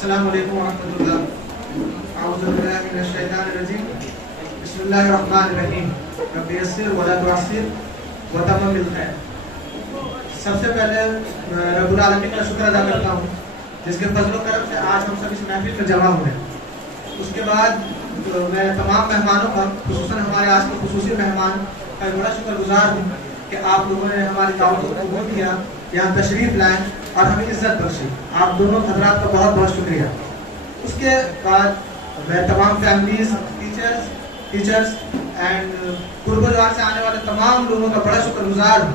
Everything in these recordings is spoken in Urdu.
السلام علیکم ورحمۃ اللہ. اعوذ باللہ من الشیطان الرجیم. بسم اللہ الرحمن الرحیم. رب یسر ولا تعسر وتمم بالخیر. سب سے پہلے رب العالمین کا شکر ادا کرتا ہوں جس کے فضل و کرم سے آج ہم سب اس محفل میں جمع ہوئے. اس کے بعد میں تمام مہمانوں کا خصوصاً ہمارے آج کے خصوصی مہمان کا بڑا شکر گزار ہوں کہ آپ لوگوں نے ہماری دعوت کو قبول کیا, یہاں تشریف لائیں اور ہمیں عزت بخشی. آپ دونوں حضرات کا بہت بہت شکریہ. اس کے بعد میں تمام فیملیز, ٹیچرز اینڈ قرب و جوار سے آنے والے تمام لوگوں کا بڑا شکر گزار ہوں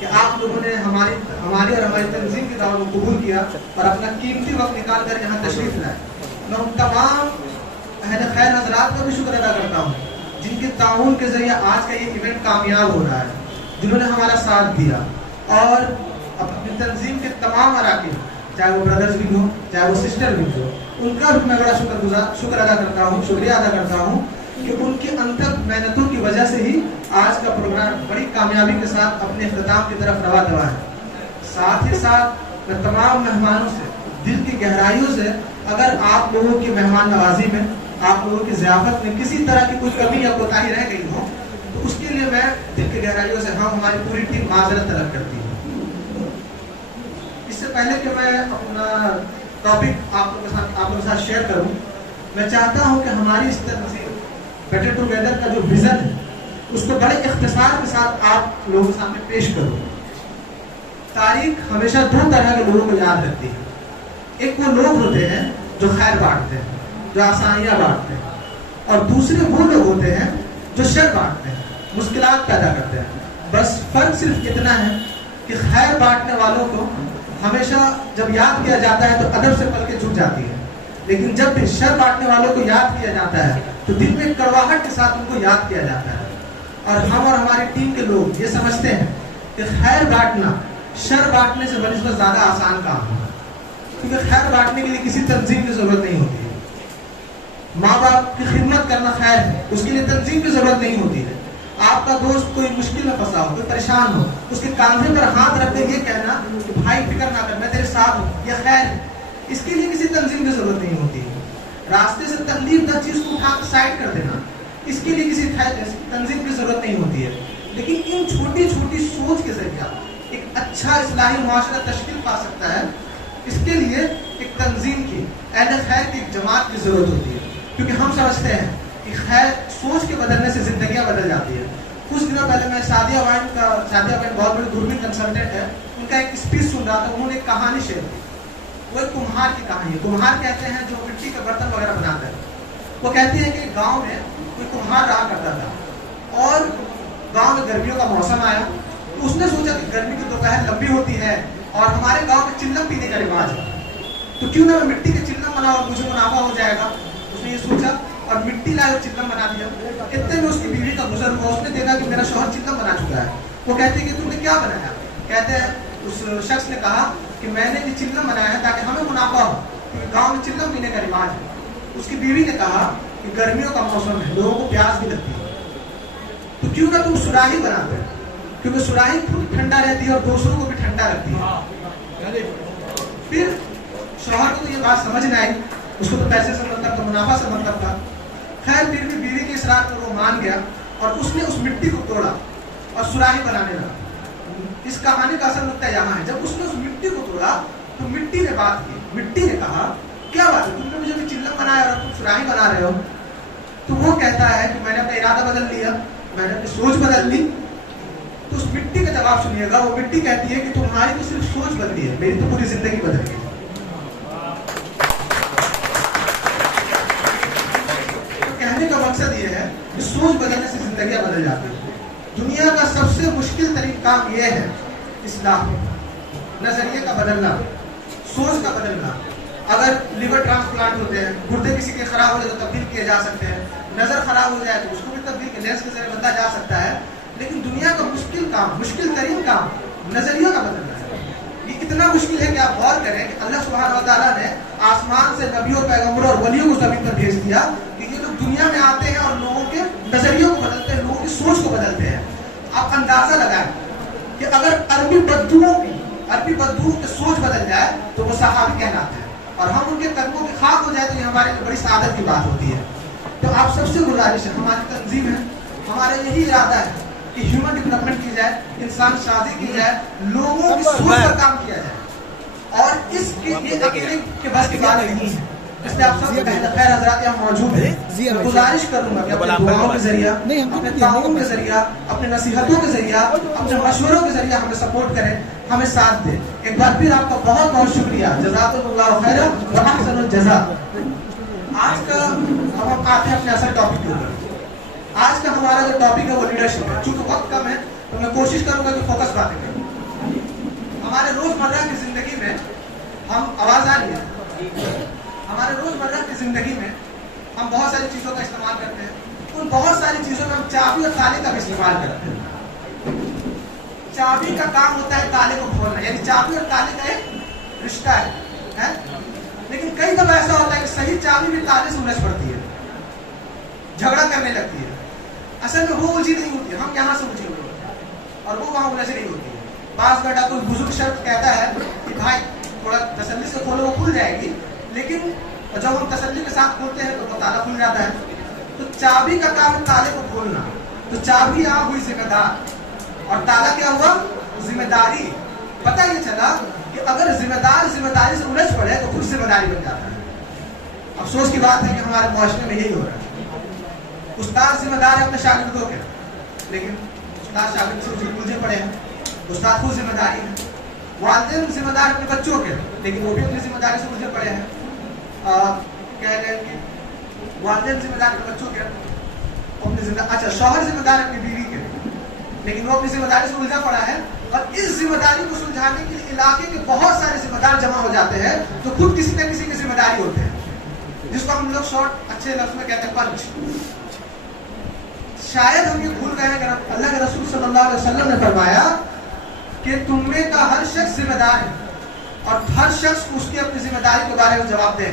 کہ آپ لوگوں نے ہماری اور ہماری تنظیم کی دعوت کو قبول کیا اور اپنا قیمتی وقت نکال کر یہاں تشریف لائے. میں ان تمام اہل خیر حضرات کا بھی شکر ادا کرتا ہوں جن کے تعاون کے ذریعے آج کا یہ ایونٹ کامیاب ہو رہا ہے, جنہوں نے ہمارا ساتھ دیا. اور اپنی تنظیم کے تمام اراکین, چاہے وہ بردرز بھی ہوں چاہے وہ سسٹر بھی ہوں, ان کا بھی میں بڑا شکر ادا کرتا ہوں, شکریہ ادا کرتا ہوں کہ ان کی انتھک محنتوں کی وجہ سے ہی آج کا پروگرام بڑی کامیابی کے ساتھ اپنے اختتام کی طرف رواں دوا ہے. ساتھ ہی ساتھ میں تمام مہمانوں سے دل کی گہرائیوں سے, اگر آپ لوگوں کی مہمان نوازی میں, آپ لوگوں کی ضیافت میں کسی طرح کی کوئی کمی یا کوتاہی رہ گئی ہو تو اس کے لیے میں دل کی گہرائیوں سے ہماری پوری ٹیم معذرت طلب کرتی ہے. اس سے پہلے کہ میں اپنا ٹاپک آپ لوگوں کے ساتھ شیئر کروں, میں چاہتا ہوں کہ ہماری اس تنظیم بیٹر ٹوگیدر کا جو ویژن ہے اس کو بڑے اختصار کے ساتھ آپ لوگوں کے سامنے پیش کروں. تاریخ ہمیشہ دو طرح کے لوگوں کو یاد رکھتی ہے. ایک وہ لوگ ہوتے ہیں جو خیر بانٹتے ہیں, جو آسانیاں بانٹتے ہیں, اور دوسرے وہ لوگ ہوتے ہیں جو شر بانٹتے ہیں, مشکلات پیدا کرتے ہیں. بس فرق صرف اتنا ہے کہ خیر بانٹنے والوں کو ہمیشہ جب یاد کیا جاتا ہے تو ادب سے پلکیں جھک جاتی ہے, لیکن جب بھی شر بانٹنے والوں کو یاد کیا جاتا ہے تو دل میں کڑواہٹ کے ساتھ ان کو یاد کیا جاتا ہے. اور ہم اور ہماری ٹیم کے لوگ یہ سمجھتے ہیں کہ خیر بانٹنا شر بانٹنے سے بنسبت زیادہ آسان کام ہے, کیونکہ خیر بانٹنے کے لیے کسی تنظیم کی ضرورت نہیں ہوتی ہے. ماں باپ کی خدمت کرنا خیر ہے, اس کے لیے تنظیم کی ضرورت نہیں ہوتی ہے. آپ کا دوست کوئی مشکل میں پھنسا ہو, کوئی پریشان ہو, اس کے کاندھے پر ہاتھ رکھ کے یہ کہنا کہ بھائی فکر نہ کر, میں تیرے ساتھ ہوں, یہ خیر ہے. اس کے لیے کسی تنظیم کی ضرورت نہیں ہوتی ہے. راستے سے تکلیف دہ چیز کو اٹھا کر سائڈ کر دینا, اس کے لیے کسی تنظیم کی ضرورت نہیں ہوتی ہے. لیکن ان چھوٹی چھوٹی سوچ کے ذریعے ایک اچھا اصلاحی معاشرہ تشکیل پا سکتا ہے. اس کے لیے ایک تنظیم کی, اہل خیر کی ایک جماعت کی ضرورت ہوتی ہے, کیونکہ ہم سمجھتے ہیں کہ خیر سوچ کے بدلنے سے زندگیاں بدل جاتی ہیں. کچھ دنوں پہلے میں سعدیہ وائن بہت بڑی دوربین کنسلٹنٹ ہے, ان کا ایک اسپیچ سن رہا تھا. انہوں نے ایک کہانی شیئر کی. وہ ایک کمہار کی کہانی ہے. کمہار کہتے ہیں جو مٹی کے برتن وغیرہ بناتے ہیں. وہ کہتی ہے کہ گاؤں میں کوئی کمہار رہا کرتا تھا اور گاؤں میں گرمیوں کا موسم آیا تو اس نے سوچا کہ گرمی کی دوپہر لمبی ہوتی ہے اور ہمارے گاؤں میں چلم پینے کا رواج ہے, تو کیوں نہ میں مٹی کے چلم بناؤں اور مجھے منافع ہو جائے گا. اس نے یہ سوچا اور مٹی لائے اور چلم بنا دیا. اتنے میں اس کی بیوی کا گزر ہوا. اس نے دیکھا کہ میرا شوہر چلم بنا چکا ہے. وہ کہتے ہیں کہ تم نے کیا بنایا؟ کہتے ہیں اس شخص نے کہا کہ میں نے یہ چلم بنایا ہے تاکہ ہمیں منافع ہو, کیونکہ گاؤں میں چلم پینے کا رواج ہے. اس کی بیوی نے کہا کہ گرمیوں کا موسم ہے, لوگوں کو پیاس بھی لگتی ہے, تو کیوں نہ تم سراہی بناتے ہیں, کیونکہ سراہی خود ٹھنڈا رہتی ہے اور دوسروں کو بھی ٹھنڈا رکھتی ہے. پھر شوہر کو تو یہ بات سمجھ نہ آئی, اس کو تو پیسے سے مطلب تھا, منافع سے مطلب تھا. خیر پھر بھی بیوی کے اصرار پر وہ مان گیا اور اس نے اس مٹی کو توڑا اور سراہی بنانے لگا. اس کہانی کا اصل نقطہ یہاں ہے, جب اس نے اس مٹی کو توڑا تو مٹی نے بات کی. مٹی نے کہا کیا بات ہے, تم نے مجھے بھی چلم بنایا اور تم سراہی بنا رہے ہو. تو وہ کہتا ہے کہ میں نے اپنا ارادہ بدل لیا, میں نے اپنی سوچ بدل لی. تو اس مٹی کا جواب سنیے گا. وہ مٹی کہتی ہے کہ تمہاری تو صرف سوچ بدلی ہے, میری تو پوری زندگی بدل گئی. کہنے کا مقصد یہ ہے کہ سوچ بدلنے سے زندگیاں بدل جاتی ہیں. دنیا کا سب سے مشکل ترین کام یہ ہے اصلاح, نظریے کا بدلنا, سوچ کا بدلنا. اگر لیور ٹرانسپلانٹ ہوتے ہیں, گردے کسی کے خراب ہو جائے تو تبدیل کیے جا سکتے ہیں, نظر خراب ہو جائے تو اس کو بھی تبدیل کے لینس کے ذریعے بدلا جا سکتا ہے. لیکن دنیا کا مشکل کام, مشکل ترین کام نظریوں کا بدلنا ہے. یہ اتنا مشکل ہے کہ آپ غور کریں کہ اللہ سبحانہ و تعالیٰ نے آسمان سے نبیوں, پیغمبروں اور ولیوں کو زمین پر بھیج دیا کہ یہ لوگ دنیا میں آتے ہیں اور لوگوں کے نظریوں کو بدلتے ہیں, لوگوں کی سوچ کو بدلتے ہیں. آپ اندازہ لگائیں کہ اگر عربی بدوؤں کی سوچ بدل جائے تو وہ صحابی کہلاتے ہیں. اور ہم ان کے قدموں کی خاک ہو جائے تو یہ ہمارے لیے بڑی سعادت کی بات ہوتی ہے. تو آپ سب سے گزارش ہے, ہماری تنظیم ہے, ہمارا یہی ارادہ ہے کہ ہیومن ڈیولپمنٹ کی جائے, انسان سازی کی جائے, لوگوں کی سوچ پر کام کیا جائے, اور اس کی یہ اکیلے کے بس کی بات نہیں ہے. اس لیے آپ سب خیر حضرات یہاں موجود ہیں, میں گزارش کروں گا کہ اپنے دعاؤں کے ذریعہ, اپنے تعاون کے ذریعہ, اپنے نصیحتوں کے ذریعہ, اپنے مشوروں کے ذریعہ ہمیں سپورٹ کریں, ہمیں ساتھ دیں. ایک بار پھر آپ کا بہت بہت شکریہ. جزاکم اللہ خیرا و احسن الجزاء. آج کا ہم آتے ہیں اپنے اصل ٹاپک کے اوپر. آج کا ہمارا جو ٹاپک ہے وہ لیڈرشپ ہے. چونکہ وقت کم ہے تو میں کوشش کروں گا کہ فوکس باتیں کروں. ہمارے روزمرہ کی زندگی میں ہم آواز آ رہی ہے, ہمارے روزمرہ کی زندگی میں ہم بہت ساری چیزوں کا استعمال کرتے ہیں. ان بہت ساری چیزوں میں ہم چابی اور تالے کا بھی استعمال کرتے ہیں. چابی کا کام ہوتا ہے تالے کو کھولنا, یعنی چابی اور تالے کا ایک رشتہ ہے. لیکن کئی دفعہ ایسا ہوتا ہے کہ صحیح چابی بھی تالے سے الجھ پڑتی ہے, جھگڑا کرنے لگتی ہے. اصل میں وہ الجھی نہیں ہوتی ہے, ہم یہاں سے الجھے ہوئے ہوتے ہیں اور وہ وہاں الجھ نہیں ہوتی ہے. بعض گھنٹہ کوئی بزرگ شخص کہتا ہے کہ بھائی تھوڑا تسلی سے کھولو, وہ کھل جائے گی. لیکن جب ہم تسلی کے ساتھ کھولتے ہیں تو وہ تالا کھل جاتا ہے. تو چابی کا کام ہے تالے کو کھولنا. تو چابی یہاں ہوئی ذمہ دار, اور تالا کیا ہوا, ذمہ داری. پتہ یہ چلا کہ اگر ذمہ دار ذمہ داری سے الجھ پڑے تو خود ذمہ داری بن جاتا ہے. افسوس کی بات ہے کہ ہمارے معاشرے میں یہی ہو رہا ہے. استاد ذمہ دار ہے اپنے شاگردوں کے, لیکن استاد شاگرد سے الجھے پڑے ہیں. استاد خود ذمہ داری ہے. والدین ذمہ دار اپنے بچوں کے, لیکن وہ بھی اپنی ذمہ داری سے الجھے پڑے ہیں. کہہ رہے ہیں کہ والدین ذمہ دار اپنے بچوں کے, اچھا شوہر ذمہ دار اپنی بیوی کے, لیکن وہ اپنی ذمہ داری سے الجھا پڑا ہے. اور اس ذمہ داری کو سلجھانے کے لیے علاقے کے بہت سارے ذمہ دار جمع ہو جاتے ہیں جو خود کسی نہ کسی کی ذمہ داری ہوتے ہیں, جس کو ہم لوگ شارٹ اچھے لفظ میں کہتے ہیں پنچ. شاید ہم یہ بھول گئے ہیں کہ اللہ کے رسول صلی اللہ علیہ وسلم نے فرمایا کہ تم میں کا ہر شخص ذمہ دار ہے اور ہر شخص کو اس کی اپنی ذمہ داری کے بارے میں جواب دے.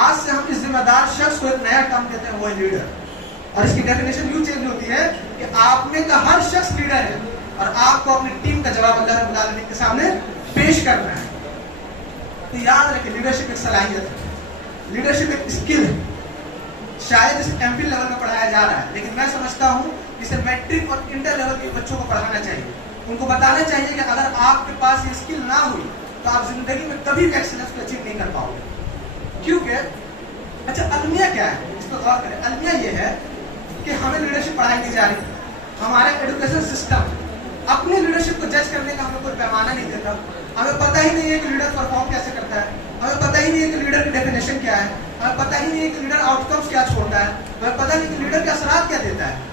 آج سے ہم اس ذمہ دار شخص کو ایک نیا ٹرم کہتے ہیں, وہ ہے لیڈر. اور اس کی ڈیفینیشن یوں چینج ہوتی ہے کہ آپ میں کا ہر شخص لیڈر ہے اور آپ کو اپنی ٹیم کا جواب اللہ رب العالمین کے سامنے پیش کرنا ہے. تو یاد رکھیں لیڈرشپ ایک صلاحیت ہے, لیڈرشپ ایک اسکل ہے. شاید اسے ایم پی لیول میں پڑھایا جا رہا ہے, لیکن میں سمجھتا ہوں اسے میٹرک اور انٹر لیول کے بچوں کو پڑھانا چاہیے. ان کو بتانا چاہیے کہ اگر آپ کے پاس یہ اسکل نہ ہوئی تو آپ زندگی میں کبھی بھی ایکسلنس کو اچیو نہیں کر پاؤ گے. کیونکہ اچھا المیہ کیا ہے, اس پر غور کریں. المیہ یہ ہے کہ ہمیں لیڈرشپ پڑھائی نہیں جا رہی. ہمارا ایجوکیشن سسٹم اپنی لیڈرشپ کو جج کرنے کا ہمیں کوئی پیمانہ نہیں دیتا. ہمیں پتہ ہی نہیں ہے کہ لیڈر پرفارم کیسے کرتا ہے, ہمیں پتہ ہی نہیں ہے کہ لیڈر کی ڈیفینیشن کیا ہے, ہمیں پتہ ہی نہیں ہے کہ لیڈر آؤٹ کمس کیا چھوڑتا ہے, ہمیں پتہ نہیں کہ لیڈر کے اثرات کیا دیتا ہے.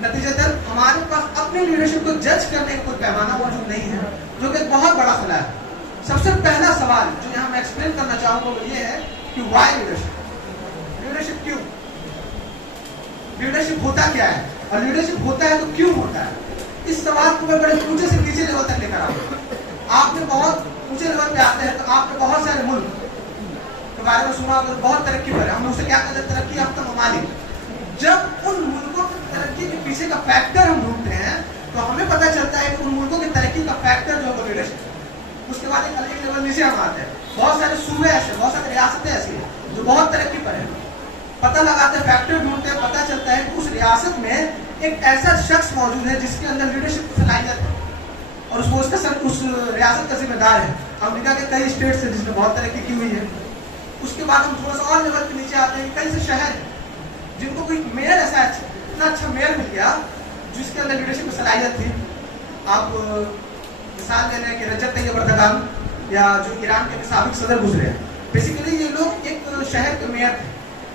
نتیجتاً ہمارے پاس اپنی لیڈرشپ کو جج کرنے کا کوئی پیمانہ موجود نہیں ہے, جو کہ ایک بہت بڑا خلا ہے. سب سے پہلا سوال جو یہاں میں ایکسپلین کرنا چاہوں گا وہ یہ ہے کہ وائی لیڈرشپ. لیڈرشپ کیوں, لیڈرشپ ہوتا کیا ہے, اور لیڈرشپ ہوتا ہے تو کیوں ہوتا ہے. اس سوال کو میں بڑے اونچے سے نیچے لیول تک لے کر آؤں. آپ نے بہت اونچے لیول پہ آتے ہیں تو آپ نے بہت سارے ملک کے بارے میں سنا, بہت ترقی پر ہے. ہم اسے کیا کہتے ہیں, ترقی یافتہ ممالک. جب ان ملکوں کی ترقی کے پیچھے کا فیکٹر ہم ڈھونڈتے ہیں تو ہمیں پتہ چلتا ہے کہ ان ملکوں کی ترقی کا فیکٹر جو ہے وہ لیڈرشپ. اس کے بعد ایک الگ لیول نیچے ہم آتے ہیں. بہت سارے صوبے ایسے, بہت ساری ریاستیں ایسی ہیں جو بہت ترقی پر ہیں. پتہ لگاتے ہیں, فیکٹر ڈھونڈتے ہیں, پتہ چلتا ہے کہ اس ریاست میں ایک ایسا شخص موجود ہے جس کے اندر لیڈرشپ کی صلاحیت ہے اور اس ریاست کا ذمہ دار ہے. امریکہ کے کئی اسٹیٹس ہیں جس نے بہت ترقی کی ہوئی ہے. اس کے بعد ہم تھوڑا سا اور لیول پہ نیچے آتے ہیں. کئی سے شہر ہیں جن کو کوئی میئر ایسا اتنا اچھا میئر مل گیا جس کے اندر لیڈرشپ کی صلاحیت تھی. آپ مثال لے لیں کہ رجب طیب اردگان یا جو ایران کے سابق صدر گزرے ہیں. بیسیکلی یہ لوگ ایک شہر کے میئر تھے,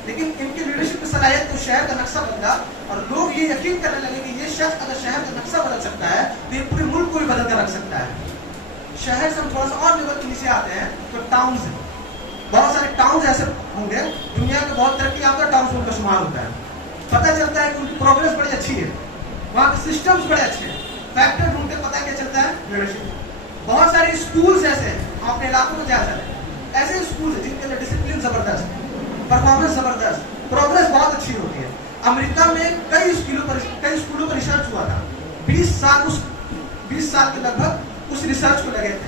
لیکن ان کی لیڈرشپ کی صلاحیت تو شہر کا نقشہ بدلا اور لوگ یہ یقین کرنے لگے کہ یہ شخص اگر شہر کا نقشہ بدل سکتا ہے تو یہ پورے ملک کو بھی بدل کر رکھ سکتا ہے. شہر سے ہم تھوڑا سا اور لیول کے نیچے آتے ہیں تو ٹاؤنز ہیں. بہت سارے ٹاؤنز ایسے ہوں گے دنیا کے بہت ترقی یافتہ ٹاؤنز ان کا شمار ہوتا ہے. پتہ چلتا ہے کہ ان کی پروگرس بڑی اچھی ہے, وہاں کے سسٹمز بڑے اچھے ہیں. فیکٹر ڈھونڈتے پتہ کیا چلتا ہے, لیڈرشپ. بہت سارے اسکولز ایسے ہیں, ہم اپنے علاقوں میں جا سکتے ہیں, ایسے اسکولز ہیں جن کے اندر ڈسپلن زبردست, پرفارمنس زبردست, پروگرس بہت اچھی ہوتی ہے. امریکہ میں کئی اسکولوں پر ریسرچ ہوا تھا. 20 سال کے لگ بھگ اس ریسرچ کو لگے تھے.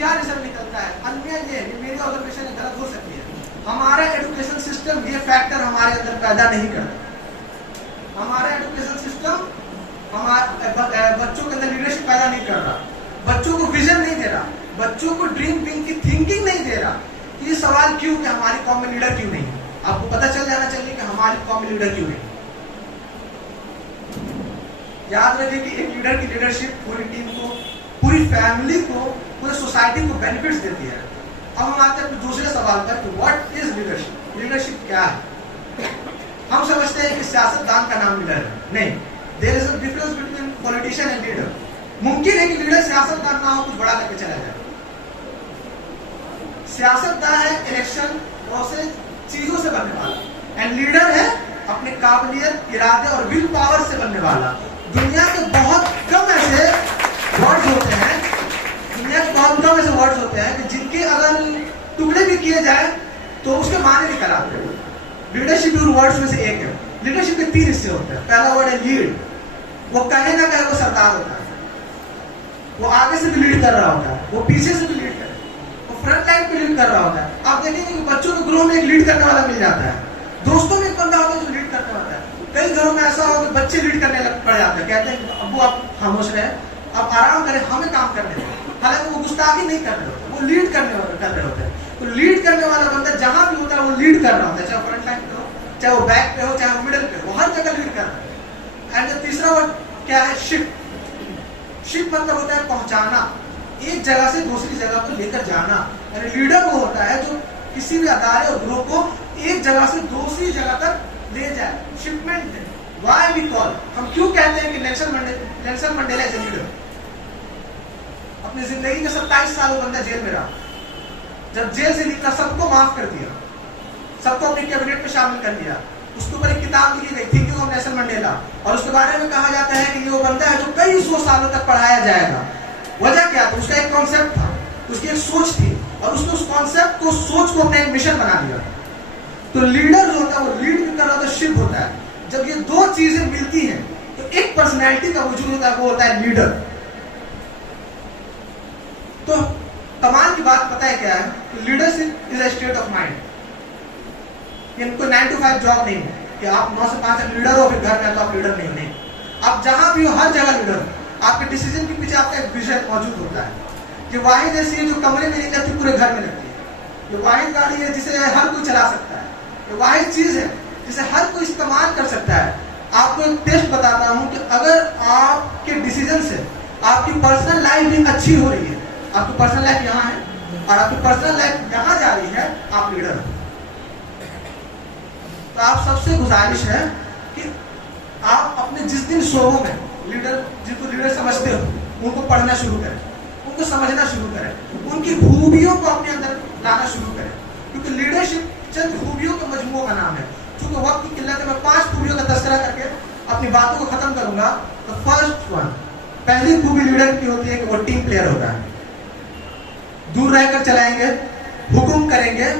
کیا ریزلٹ نکلتا ہے؟ المیہ یہ میری آبزرویشن غلط ہو سکتی ہے، ہمارا ایجوکیشن سسٹم یہ فیکٹر ہمارے اندر پیدا نہیں کرتا. ہمارا ایجوکیشن سسٹم بچوں کے اندر لیڈرشپ پیدا نہیں کر رہا، بچوں کو ویژن نہیں دے رہا، بچوں کو ڈریم بنگ کی تھنکنگ نہیں دے رہا. یہ سوال کیوں کہ ہماری قوم میں لیڈر کیوں نہیں؟ آپ کو پتہ چل جانا چاہیے کہ ہماری قوم میں لیڈر کیوں نہیں. یاد رکھیں کہ ایک لیڈر کی لیڈرشپ پوری ٹیم کو، پوری فیملی کو، پورے سوسائٹی کو بینیفٹس دیتی ہے. اب ہم آتے ہیں دوسرے سوال پر کہ واٹ از لیڈرشپ؟ لیڈرشپ کیا ہے؟ ہم سمجھتے ہیں کہ سیاست دان کا نام لیڈر ہے. نہیں، there is a difference between politician and leader. ممکن ہے کہ لیڈر سیاست دان نہ ہو، کچھ بڑا کر کے چلا جائے. سیاست دان ہے الیکشن پروسیس چیزوں سے بننے والا، اینڈ لیڈر ہے اپنے قابلیت، ارادے اور ول پاور سے بننے والا. دنیا کے بہت کم ایسے ورڈز ہوتے ہیں، کہ جن کے اگر ٹکڑے بھی کیے جائیں تو اس کے معنی نکل آتے ہیں. لیڈرشپ ان ورڈز میں سے ایک ہے. لیڈرشپ کے 3 حصے ہوتے ہیں. پہلا ورڈ ہے لیڈ. وہ کہے نہ کہے وہ سردار ہوتا ہے، وہ آگے سے بھی لیڈ کر رہا ہوتا ہے، وہ پیچھے سے بھی لیڈ کر رہا ہے، وہ فرنٹ لائن پہ لیڈ کر رہا ہوتا ہے. آپ دیکھیں گے کہ بچوں کے گروہ میں ایک لیڈ کرنے والا مل جاتا ہے، دوستوں میں ایک بندہ ہوتا ہے جو لیڈ کرنے والا ہے. کئی گھروں میں ایسا ہو کہ بچے لیڈ کرنے پڑ جاتے ہیں، کہتے ہیں ابو آپ خاموش رہیں، آپ آرام کریں، ہمیں کام کرنے دیں. حالانکہ وہ گستاخی نہیں کر رہے ہوتے، وہ لیڈ کر رہے ہوتے ہیں. تو لیڈ کرنے والا بندہ جہاں بھی ہوتا ہے وہ لیڈ کر رہا ہوتا ہے، چاہے فرنٹ لائن پہ ہو، چاہے وہ بیک پہ ہو، چاہے وہ مڈل پہ ہو، وہ ہر جگہ لیڈ کر رہا ہے. اینڈ تیسرا ورڈ کیا ہے؟ شپ. شپ مطلب ہوتا ہے پہنچانا، ایک جگہ سے دوسری جگہ کو لے کر جانا. یعنی لیڈر وہ ہوتا ہے جو کسی بھی ادارے اور گروہ کو ایک جگہ سے دوسری جگہ تک لے جائے. شپمنٹ ہے. وائی وی کال، ہم کیوں کہتے ہیں کہ Nelson Mandela is a leader? اپنی زندگی کے 27 سال وہ بندہ جیل میں رہا. جب جیل سے نکلا سب کو معاف کر دیا، سب کو اپنی کیبنٹ میں شامل کر دیا. اس کے اوپر ایک کتاب لکھی گئی، تھنکنگ آف نیلسن منڈیلا، اور اس کے بارے میں کہا جاتا ہے کہ یہ وہ بندہ ہے جو کئی 100 سالوں تک پڑھایا جائے گا. وجہ کیا تھا؟ اس کا ایک کانسیپٹ تھا، اس کی ایک سوچ تھی، اور اس نے اس کانسیپٹ کو، سوچ کو اپنا ایک مشن بنا لیا. تو لیڈر جو ہوتا ہے وہ لیڈ بھی کر رہا ہوتا ہے، شپ ہوتا ہے. جب یہ دو چیزیں ملتی ہیں تو ایک پرسنالٹی کا وجود ہوتا ہے، وہ ہوتا ہے لیڈر. تو کمال کی بات پتہ ہے کیا ہے؟ Leadership is a state of mind. ان کو 9 to 5 جاب نہیں ہے کہ آپ 9 سے 5 تک لیڈر ہو، پھر گھر میں تو آپ لیڈر نہیں. نہیں، آپ جہاں بھی ہو ہر جگہ لیڈر ہو. آپ کے ڈیسیجن کے پیچھے آپ کا ایک ویژن موجود ہوتا ہے. یہ واحد ایسی ہے جو کمرے میں نہیں لگتی، پورے گھر میں لگتی ہے. یہ واحد گاڑی ہے جسے ہر کوئی چلا سکتا ہے. یہ واحد چیز ہے جسے ہر کوئی استعمال کر سکتا ہے. آپ کو ایک ٹیسٹ بتاتا ہوں کہ اگر آپ کے ڈیسیجن سے آپ کی پرسنل لائف بھی اچھی ہو رہی ہے، آپ کی پرسنل لائف یہاں ہے اور آپ کی پرسنل لائف یہاں جا رہی ہے، آپ لیڈر ہیں. تو آپ سب سے گزارش ہے کہ آپ اپنے جس دن شعبوں میں لیڈر، جن کو لیڈر سمجھتے ہو، ان کو پڑھنا شروع کریں، ان کو سمجھنا شروع کریں، ان کی خوبیوں کو اپنے اندر لانا شروع کریں. کیونکہ لیڈرشپ چند خوبیوں کے مجموعوں کا نام ہے. چونکہ وقت کی قلت ہے، میں 5 خوبیوں کا تذکرہ کر کے اپنی باتوں کو ختم کروں گا. تو فرسٹ ون، پہلی خوبی لیڈر کی ہوتی ہے کہ وہ ٹیم پلیئر ہوتا ہے. دور رہ کر چلائیں گے، حکم کریں گے،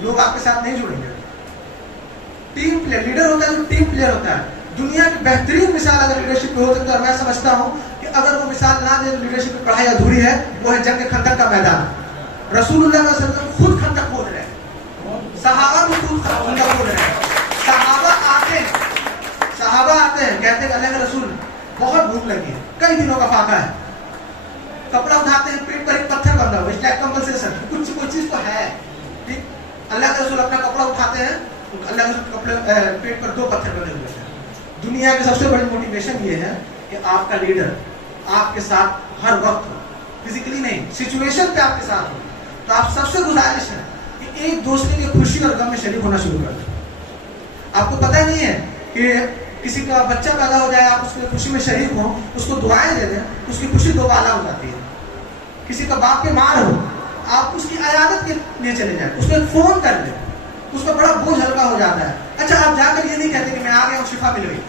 لوگ آپ کے ساتھ نہیں جڑیں گے. ٹیم پلیئر لیڈر ہوتا ہے جو ٹیم پلیئر ہوتا ہے. دنیا کی بہترین مثال اگر لیڈرشپ پہ ہو سکتا ہے، میں سمجھتا ہوں کہ اگر وہ مثال نہ دے تو لیڈرشپ کی پڑھائی ادھوری ہے. وہ ہے جنگ خندق کا میدان. رسول اللہ صلی اللہ علیہ وسلم خود خندق کھود رہے ہیں، صحابہ بھی خود خندق کھود رہے ہیں. صحابہ آتے ہیں کہتے ہیں کہ اللہ کے رسول بہت بھوک لگی ہے، کئی دنوں کا فاقہ ہے. کپڑا اٹھاتے ہیں، پیٹ پر ایک پتھر بندھا ہوا ہے، کمپنسیشن کچھ کوئی چیز تو ہے. ٹھیک، اللہ کے رسول اپنا کپڑا اٹھاتے ہیں، اللہ کے رسول کپڑے پیٹ پر 2 پتھر بندھے ہوئے ہیں. دنیا کی سب سے بڑی موٹیویشن یہ ہے کہ آپ کا لیڈر آپ کے ساتھ ہر وقت ہو، فزیکلی نہیں، سچویشن پہ آپ کے ساتھ ہو. تو آپ سب سے گزارش ہے کہ ایک دوسرے کی خوشی اور غم میں شریک ہونا شروع کر دیں. آپ کو پتہ نہیں ہے کہ کسی کا بچہ پیدا ہو جائے، آپ اس کی خوشی میں شریک ہوں، اس کو دعائیں دے دیں، اس کی خوشی 2 بالا ہو جاتی ہے. کسی کا باپ بیمار ہو، آپ اس کی عیادت کے لیے چلے جائیں، اس کو ایک فون کر دیں، اس کا بڑا بوجھ ہلکا ہو جاتا ہے. اچھا، آپ جا کر یہ نہیں کہتے کہ میں آ گیا ہوں، شفا مل گئی.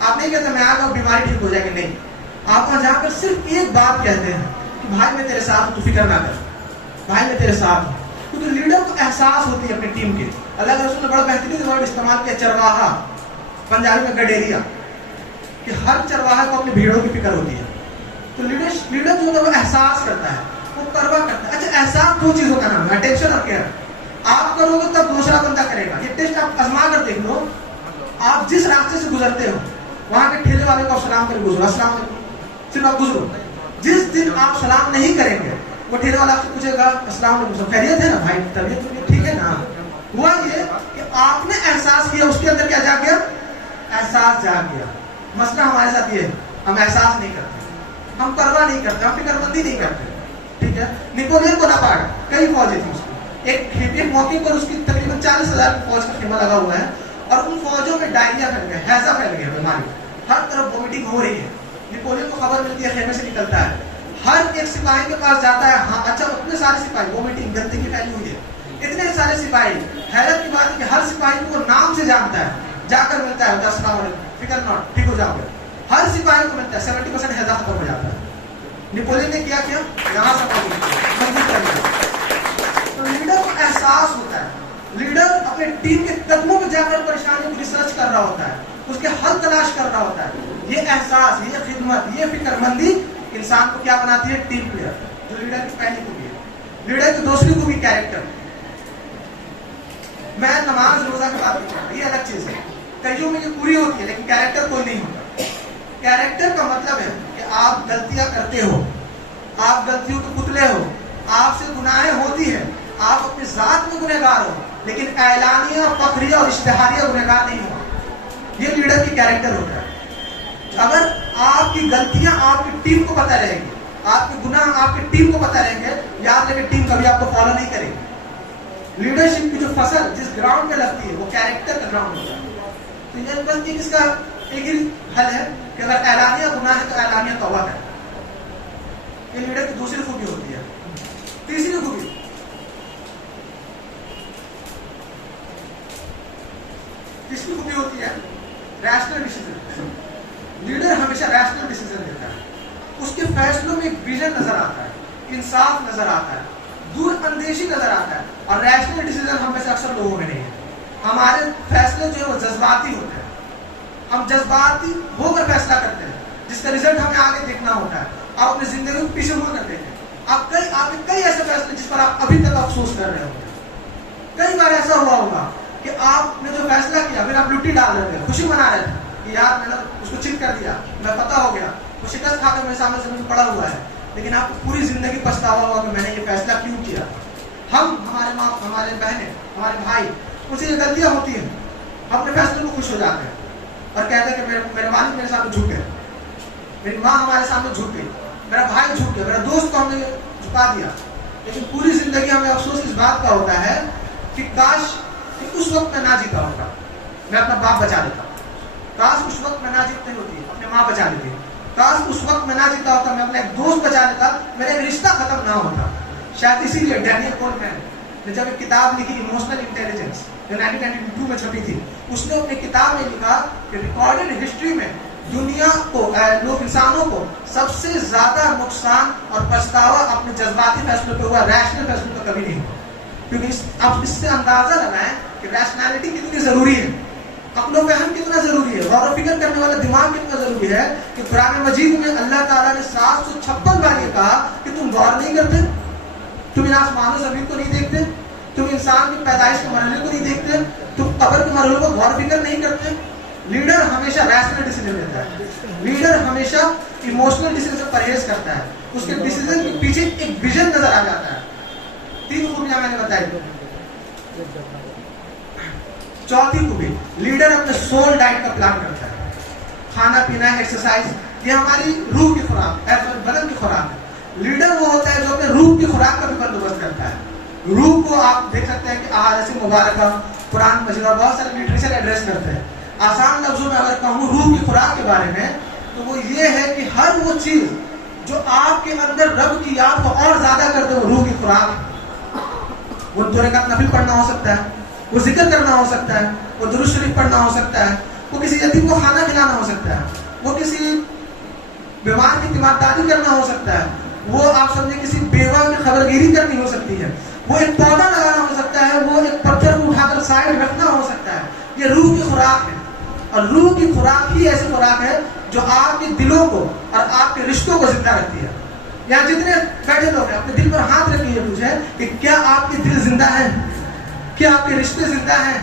آپ نہیں کہتے میں آ گیا ہوں، بیماری ٹھیک ہو جائے گی. نہیں، آپ وہاں جا کر صرف ایک بات کہتے ہیں کہ بھائی میں تیرے ساتھ ہوں، تو فکر نہ کر، بھائی میں تیرے ساتھ ہوں. کیونکہ لیڈر کو احساس ہوتی ہے اپنی ٹیم کی. اللہ کے رسول نے بڑا بہترین ورڈ استعمال کیا، چرواہا، پنجابی میں گڈیریا، کہ ہر چرواہا کو اپنی بھیڑوں کی فکر ہوتی ہے. تو لیڈر جو ہے وہ احساس کرتا ہے وہ پرواہ کرتا ہے. اچھا احساس دو چیزوں کا نام ہے, اٹینشن اور کیئر. آپ کرو گے تب دوسرا بندہ کرے گا. یہ ٹیسٹ آپ آزما کر دیکھ لو. آپ جس راستے سے گزرتے ہو وہاں کے ٹھیلے والے کو سلام کر گزرو, السلام علیکم, صرف آپ گزرو. جس دن آپ سلام نہیں کریں گے وہ ٹھیلے والا آپ سے پوچھے گا السلام علیکم, خیریت ہے نا بھائی, طبیعت ٹھیک ہے نا. ہوا یہ کہ آپ نے احساس کیا, اس کے اندر کیا جاگ گیا, احساس جاگ گیا. مسئلہ ہمارے ساتھ یہ ہے, ہم احساس نہیں کرتے, ہم پرواہ نہیں کرتے, ہم فکر مندی نہیں کرتے. ٹھیک ہے, نیپولین بوناپارٹ کئی فوجیں تھیں اس کی, ایک موقع پر اس کی تقریباً 40,000 فوج کا خیمہ لگا ہوا ہے, اور ان فوجوں میں ڈائریا پھیل گیا, ہیضہ پھیل گیا, بیماری, ہر طرف وومیٹنگ ہو رہی ہے. نیپولین کو خبر ملتی ہے, خیمے سے نکلتا ہے, ہر ایک سپاہی کے پاس جاتا ہے. ہاں اچھا, اتنے سارے سپاہی, وومیٹنگ, گندگی پھیلی ہوئی ہے, اتنے سارے سپاہی. حیرت کی بات ہے کہ ہر سپاہی کو نام سے جانتا ہے, جا کر ملتا ہے, السلام علیکم, فکر ناٹ, ٹھیک ہو جاؤ گے. ہر سپاہی کو ملتا ہے, 70% ہیضہ ختم ہو جاتا ہے. نیپولین نے کیا یہاں سے مضبوط کر دیا. تو لیڈر کو احساس ہوتا ہے, لیڈر اپنے ٹیم کے قدموں میں جا کر پریشانیوں کو ریسرچ کر رہا ہوتا ہے, اس کے حل تلاش کر رہا ہوتا ہے. یہ احساس, یہ خدمت, یہ فکر مندی انسان کو کیا بناتی ہے, ٹیم پلیئر, جو لیڈر کی پہلی خوبی ہے. لیڈر کی دوسری خوبی کیریکٹر. میں نماز روزہ کی بات کرتا ہوں, یہ الگ چیز ہے, کئیوں میں یہ پوری ہوتی ہے, لیکن کیریکٹر کوئی نہیں ہوتا. کیریکٹر کا مطلب ہے کہ آپ غلطیاں کرتے ہو, آپ غلطیوں کے پتلے ہو, آپ سے گناہیں ہوتی ہیں, آپ اپنی ذات میں گنہگار ہو, لیکن اعلانیہ, فخریہ اور اشتہاریہ گنہگار نہیں ہو. یہ لیڈر کی کیریکٹر ہوتا ہے. اگر آپ کی غلطیاں آپ کی ٹیم کو پتہ رہیں گی, آپ کے گناہ آپ کی ٹیم کو پتہ رہیں گے, یاد رکھیں ٹیم کبھی آپ کو فالو نہیں کرے گی. لیڈرشپ کی جو فصل جس گراؤنڈ پہ لگتی ہے وہ کیریکٹر کا گراؤنڈ ہوتا ہے. تو یہ بس اس کا ایک ہی حل ہے کہ اگر اعلانیہ گناہ ہے تو اعلانیہ توبہ ہے. یہ لیڈر کی دوسری خوبی ہوتی ہے. تیسری خوبی, تیسری خوبی ہوتی ہے ریشنل ڈیسیژن. لیڈر ہمیشہ ریشنل ڈیسیژن لیتا ہے, اس کے فیصلوں میں ایک ویژن نظر آتا ہے, انصاف نظر آتا ہے, دور اندیشی نظر آتا ہے. اور ریشنل ڈیسیژن ہم میں سے اکثر لوگوں میں نہیں ہے. ہمارے فیصلے جو ہے وہ جذباتی ہوتے ہیں, ہم جذباتی ہو کر فیصلہ کرتے ہیں, جس کا رزلٹ ہمیں آگے دیکھنا ہوتا ہے. آپ اپنی زندگی کو پیچھے مڑ کر دیکھیں, آپ کے کئی ایسے فیصلے جس پر آپ ابھی تک افسوس کر رہے ہوں گے. کئی بار ایسا ہوا ہوگا کہ آپ نے جو فیصلہ کیا, پھر آپ لٹی ڈال رہے تھے, خوشی منا رہے تھے کہ یار میں نے اس کو چیٹ کر دیا, میں پتہ ہو گیا, وہ شکست کھا کر میرے سامنے سے پڑا ہوا ہے, لیکن آپ کو پوری زندگی پچھتاوا ہوا کہ میں نے یہ فیصلہ کیوں کیا. ہم, ہمارے ماں, ہمارے بہنیں, ہمارے بھائی, ان سے یہ غلطیاں ہوتی ہیں, ہم اپنے فیصلے کو خوش ہو جاتے ہیں اور کہتے ہیں کہ میرے والد میرے سامنے جھک گئے, میری ماں ہمارے سامنے جھک گئی, میرا بھائی جھک گیا, میرا دوست کو ہم نے جھکا دیا. لیکن پوری زندگی ہمیں افسوس اس بات کا ہوتا ہے کہ کاش کہ اس وقت میں نہ جیتا ہوتا, میں اپنا باپ بچا لیتا. کاش اس وقت میں نہ جیتنی ہوتی, اپنے ماں بچا لیتی. کاش اس وقت میں نہ جیتا ہوتا, میں اپنا ایک دوست بچا لیتا, میرا ایک رشتہ ختم نہ ہوتا. شاید اسی لیے ڈینیل کولمین نے جب ایک کتاب لکھی ایموشنل انٹیلیجنس, جو 1992 میں چھپی تھی, اس نے اپنی کتاب میں لکھا کہ ریکارڈڈ ہسٹری میں دنیا کو, لوگ, انسانوں کو سب سے زیادہ نقصان اور پچھتاوا اپنے جذباتی فیصلوں پہ ہوا, ریشنل فیصلوں پہ کبھی نہیں ہوا. کیونکہ آپ اس سے اندازہ لگائیں کہ ریشنالٹی کتنی ضروری ہے, عقل و فہم کتنا ضروری ہے, غور و فکر کرنے والا دماغ کتنا ضروری ہے. کہ قرآن مجید میں اللہ تعالیٰ نے 756 بار یہ کہا کہ تم غور نہیں کرتے, تم ان آسمان و زمین کو نہیں دیکھتے, تم انسان کی پیدائش کے مرحلے کو نہیں دیکھتے, تم قبر کے مرحلے کو غور و فکر نہیں کرتے. لیڈر ہمیشہ ریشنل ڈیسیژن لیتا ہے, لیڈر ہمیشہ ایموشنل ڈیسیژن سے پرہیز کرتا ہے, اس کے ڈیسیژن کے پیچھے ایک ویژن نظر آ جاتا ہے. 3 خوبیاں میں نے بتائی. چوتھی خوبی, لیڈر اپنے سول ڈائٹ کا پلان کرتا ہے. کھانا پینا, ایکسرسائز, یہ ہماری روح کی خوراک, بدن کی خوراک ہے. لیڈر وہ ہوتا ہے جو اپنے روح کی خوراک کا بھی بندوبست کرتا ہے. روح کو آپ دیکھ سکتے ہیں کہ احادیث مبارکہ, قرآن مجید اور بہت سارے لٹریچر ایڈریس کرتے ہیں. آسان لفظوں میں اگر کہوں روح کی خوراک کے بارے میں, تو وہ یہ ہے کہ ہر وہ چیز جو آپ کے اندر رب کی یاد کو اور زیادہ کرتے ہو, روح کی خوراک. وہ 2 رکعت نفل پڑھنا ہو سکتا ہے, وہ ذکر کرنا ہو سکتا ہے, وہ درود شریف پڑھنا ہو سکتا ہے, وہ کسی یتیم کو کھانا کھلانا ہو سکتا ہے, وہ کسی بیمار کی تیمارداری کرنا ہو سکتا ہے, وہ آپ سمجھیں کسی بیوہ کی خبرگیری کرنی ہو سکتی ہے, وہ ایک پودا لگانا ہو سکتا ہے, وہ ایک پتھر کو اٹھا کر سائڈ رکھنا ہو سکتا ہے. یہ روح کی خوراک ہے. اور روح کی خوراک ہی ایسی خوراک ہے جو آپ کے دلوں کو اور آپ کے رشتوں کو زندہ رکھتی ہے. یہاں جتنے بیٹھے لوگ ہیں اپنے دل پر ہاتھ رکھیے پوچھے کہ کیا آپ کے دل زندہ ہے؟ کیا آپ کے رشتے زندہ ہیں؟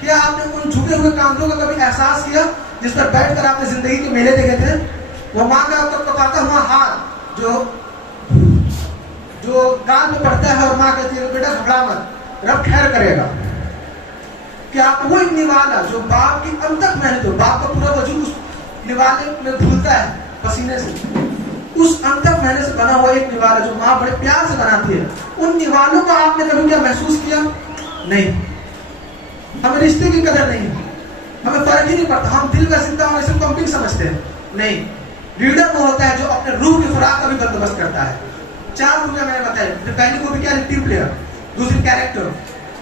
کیا آپ نے ان جھکے ہوئے کاندھوں کا کبھی احساس کیا جس پر بیٹھ کر آپ نے زندگی کے میلے دیکھے تھے؟ وہ ماں کا کپاتا ہوا ہاتھ جو کان میں پڑتا ہے اور ماں کہتی ہے بیٹا گھبرا مت، رب خیر کرے گا. کیا آپ وہ ایک نوالا جو باپ کی انتک محنت ہو، باپ کا پورا وجود اس نوالے میں دھلتا ہے پسینے سے، اس انتک محنت سے بنا ہوا ایک نوالا جو ماں بڑے پیار سے بناتی ہے، ان نوالوں کو آپ نے کبھی کیا محسوس کیا؟ نہیں. ہمیں رشتے کی قدر نہیں، ہمیں فرق ہی نہیں پڑتا، ہم دل کا زندہ ہونے سے کمپنگ سمجھتے ہیں. نہیں، لیڈر وہ ہوتا ہے جو اپنے روح کی خوراک کا بھی بندوبست کرتا ہے. 4 خوبیاں میں نے بتائی. پہلی خوبی کیا ہے؟ Team player. دوسری کیریکٹر.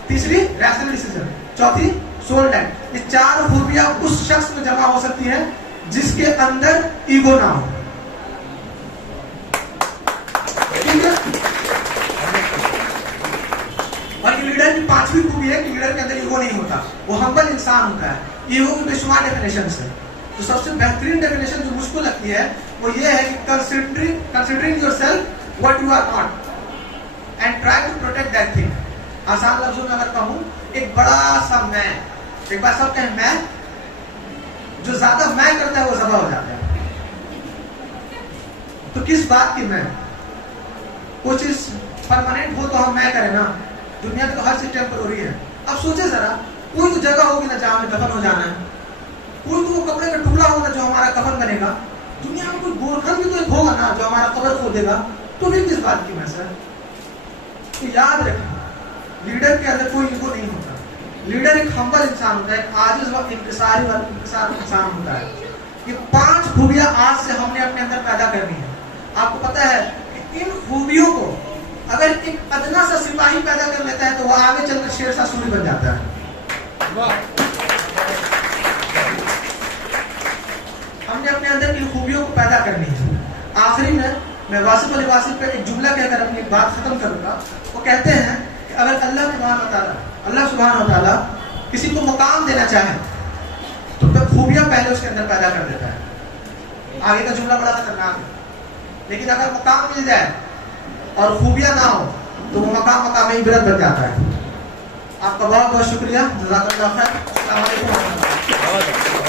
تیسری ریشنل ڈیسیژن. چوتھی سول لینڈ. یہ 4 خوبیاں اس شخص میں جمع ہو سکتی ہیں جس کے اندر ایگو نہ ہو. ٹھیک ہے. اور یہ لیڈر کی 5ویں خوبی ہے کہ لیڈر کے اندر ایگو نہیں ہوتا، وہ ہمبل انسان ہوتا ہے. ایگو کی بے شمار ڈیفینیشن ہے. تو سب سے بہترین ڈیفینیشن جو مجھ کو لگتی ہے وہ یہ ہے کہ considering yourself what you are not and try to protect that thing. آسان لفظوں میں اگر کہوں، ایک بڑا سا میں، ایک بار سب کہیں میں، جو زیادہ میں کرتا ہے وہ ذبح ہو جاتا ہے. تو کس بات کی میں؟ کوئی چیز پرماننٹ ہو تو ہم میں کریں نا. دنیا میں تو ہر چیز ٹیمپروری ہے. اب سوچے ذرا، کوئی تو جگہ ہوگی نا جہاں ہمیں دفن ہو جانا ہے، کوئی تو وہ کپڑے کا ٹکڑا ہوگا جو ہمارا کفن بنے گا. دنیا میں کوئی گورکھن بھی تو ایک ہوگا نا جو ہمارا قبر کھودے گا. تو پھر کس بات کی میں سر؟ تو یاد رکھیں، لیڈر کے اندر کوئی ایگو نہیں ہوتا. لیڈر ایک ہمبل انسان ہوتا ہے، ایک عاجز و انکساری انسان ہوتا ہے. یہ 5 خوبیاں آج سے ہم نے اپنے اندر پیدا کرنی ہے. آپ کو پتا ہے کہ ان خوبیوں کو اگر ایک ادنا سا سپاہی پیدا کر لیتا ہے تو وہ آگے چل کر شیر سا سوری بن جاتا ہے. ہم نے اپنے اندر ان خوبیوں کو پیدا کرنی ہے. آخری میں واصف علی واصف پہ ایک جملہ کہہ کر اپنی بات ختم کروں گا. وہ کہتے ہیں کہ اگر اللہ سبحانہ و تعالیٰ کسی کو مقام دینا چاہے تو خوبیاں پہلے اس کے اندر پیدا کر دیتا ہے. آگے کا جملہ بڑا خطرناک ہے، لیکن اگر مقام مل جائے اور خوبیاں نہ ہو تو وہ مقام عبرت بن جاتا ہے. آپ کا بہت بہت شکریہ. جزاک اللہ خیر. السلام علیکم.